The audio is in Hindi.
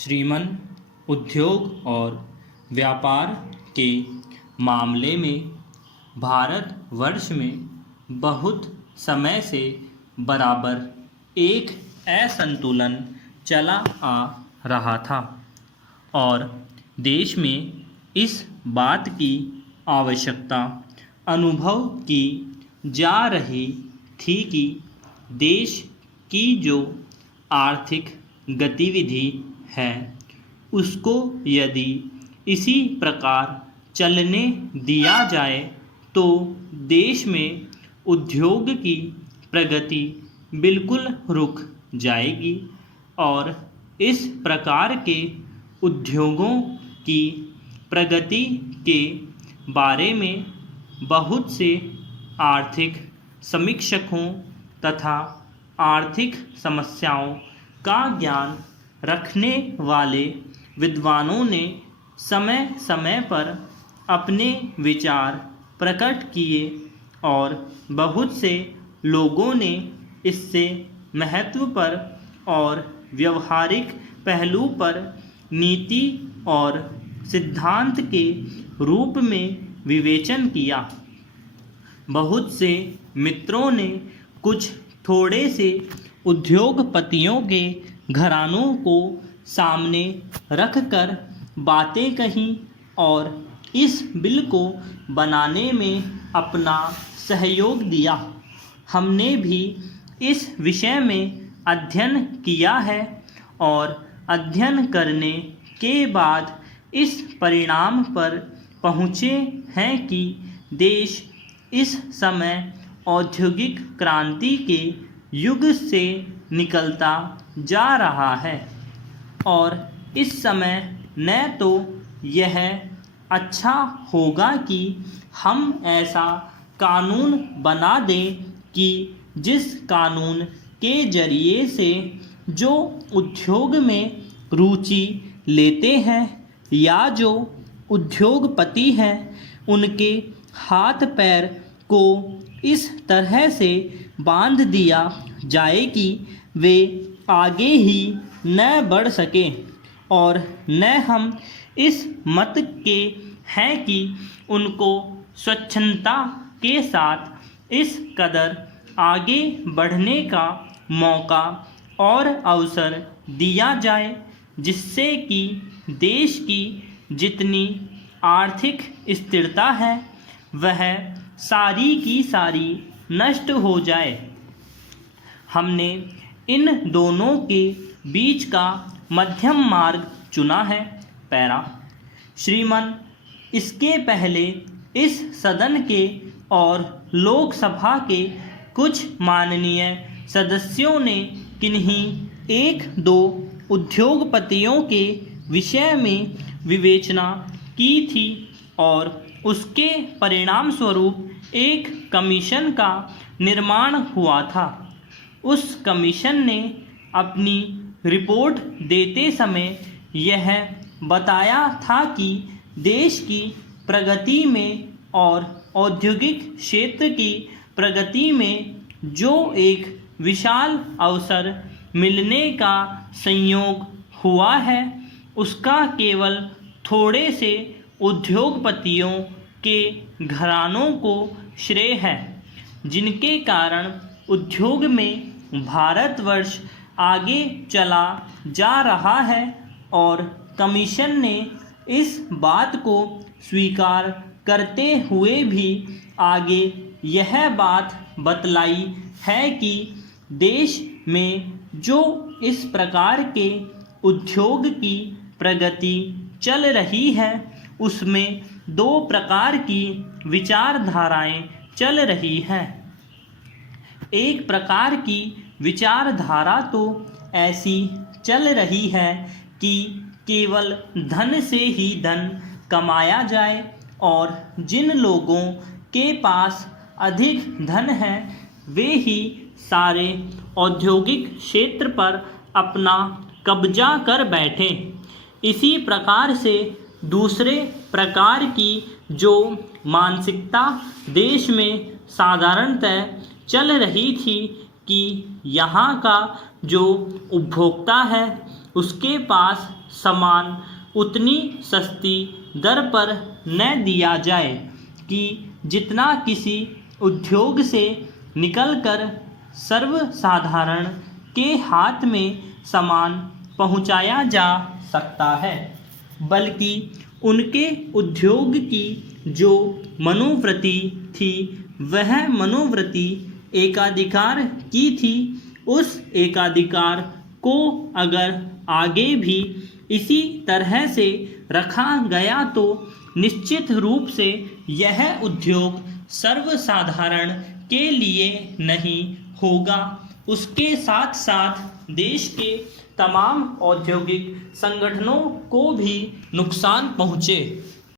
श्रीमान उद्योग और व्यापार के मामले में भारतवर्ष में बहुत समय से बराबर एक असंतुलन चला आ रहा था और देश में इस बात की आवश्यकता अनुभव की जा रही थी कि देश की जो आर्थिक गतिविधि है उसको यदि इसी प्रकार चलने दिया जाए तो देश में उद्योग की प्रगति बिल्कुल रुक जाएगी और इस प्रकार के उद्योगों की प्रगति के बारे में बहुत से आर्थिक समीक्षकों तथा आर्थिक समस्याओं का ज्ञान रखने वाले विद्वानों ने समय समय पर अपने विचार प्रकट किए और बहुत से लोगों ने इससे महत्व पर और व्यवहारिक पहलू पर नीति और सिद्धांत के रूप में विवेचन किया। बहुत से मित्रों ने कुछ थोड़े से उद्योगपतियों के घरानों को सामने रखकर बातें कहीं और इस बिल को बनाने में अपना सहयोग दिया। हमने भी इस विषय में अध्ययन किया है और अध्ययन करने के बाद इस परिणाम पर पहुँचे हैं कि देश इस समय औद्योगिक क्रांति के युग से निकलता जा रहा है और इस समय न तो यह अच्छा होगा कि हम ऐसा कानून बना दें कि जिस कानून के जरिए से जो उद्योग में रुचि लेते हैं या जो उद्योगपति हैं उनके हाथ पैर को इस तरह से बांध दिया जाए कि वे आगे ही न बढ़ सकें और न हम इस मत के हैं कि उनको स्वच्छंदता के साथ इस कदर आगे बढ़ने का मौका और अवसर दिया जाए जिससे कि देश की जितनी आर्थिक स्थिरता है वह सारी की सारी नष्ट हो जाए। हमने इन दोनों के बीच का मध्यम मार्ग चुना है। पैरा श्रीमान इसके पहले इस सदन के और लोकसभा के कुछ माननीय सदस्यों ने किन्हीं एक दो उद्योगपतियों के विषय में विवेचना की थी और उसके परिणाम स्वरूप एक कमीशन का निर्माण हुआ था। उस कमीशन ने अपनी रिपोर्ट देते समय यह बताया था कि देश की प्रगति में और औद्योगिक क्षेत्र की प्रगति में जो एक विशाल अवसर मिलने का संयोग हुआ है उसका केवल थोड़े से उद्योगपतियों के घरानों को श्रेय है जिनके कारण उद्योग में भारतवर्ष आगे चला जा रहा है और कमीशन ने इस बात को स्वीकार करते हुए भी आगे यह बात बतलाई है कि देश में जो इस प्रकार के उद्योग की प्रगति चल रही है उसमें दो प्रकार की विचारधाराएं चल रही हैं। एक प्रकार की विचारधारा तो ऐसी चल रही है कि केवल धन से ही धन कमाया जाए और जिन लोगों के पास अधिक धन है वे ही सारे औद्योगिक क्षेत्र पर अपना कब्जा कर बैठें। इसी प्रकार से दूसरे प्रकार की जो मानसिकता देश में साधारणतः चल रही थी कि यहाँ का जो उपभोक्ता है उसके पास सामान उतनी सस्ती दर पर न दिया जाए कि जितना किसी उद्योग से निकलकर सर्वसाधारण के हाथ में सामान पहुंचाया जा सकता है, बल्कि उनके उद्योग की जो मनोवृत्ति थी वह मनोवृत्ति एकाधिकार की थी। उस एकाधिकार को अगर आगे भी इसी तरह से रखा गया तो निश्चित रूप से यह उद्योग सर्वसाधारण के लिए नहीं होगा, उसके साथ साथ देश के तमाम औद्योगिक संगठनों को भी नुकसान पहुँचे।